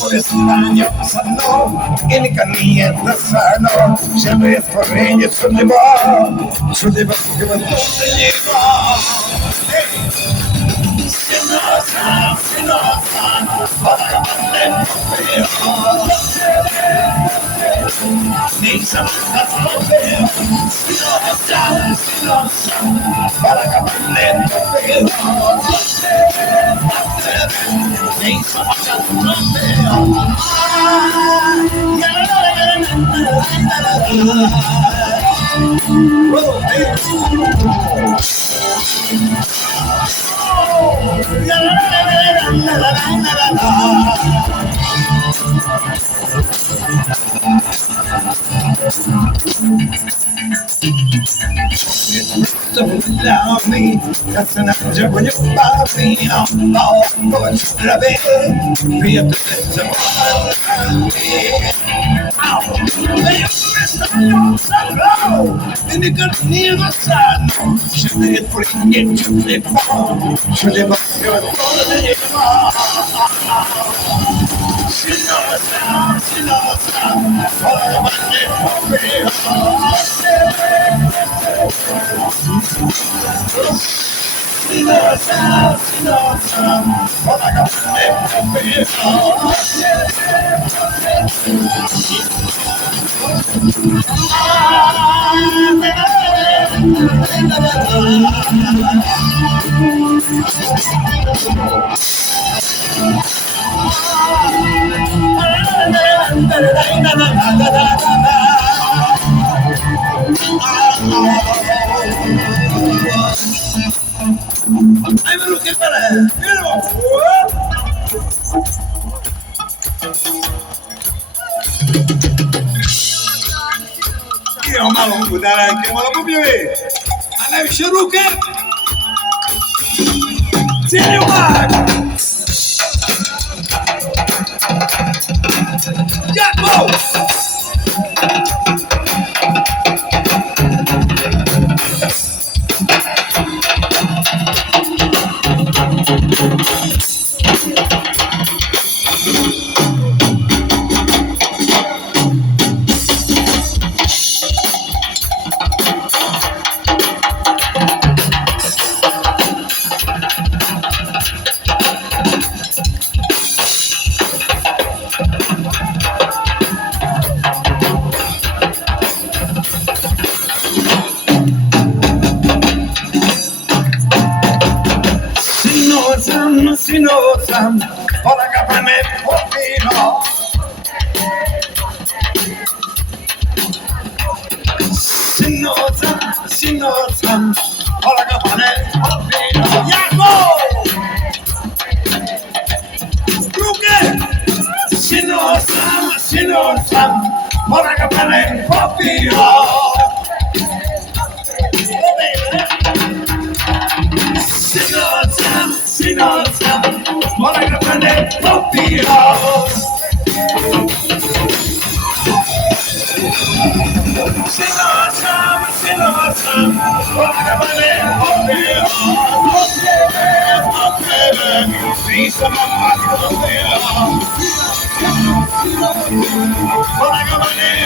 Por España pasando en caliente sano, siempre es por ella su lleva que va a llevar. Don't love me, that's an answer when you love me. I'm going to love it. Be a defense of and you got near the sun. Should they bring it to the bone? Should they bring your she knows all about it. She knows all I'm looking for it. Io ma non guardare anche ma proprio Ana Sharuka Tieni Jaco Sinosam, ora capane popino. Sinosam, ora capane popino. Yago! Luke! Sinosam, ora capane popino. Sinosam, ora capane popino. Sinosam, ora capane popino. Ora capane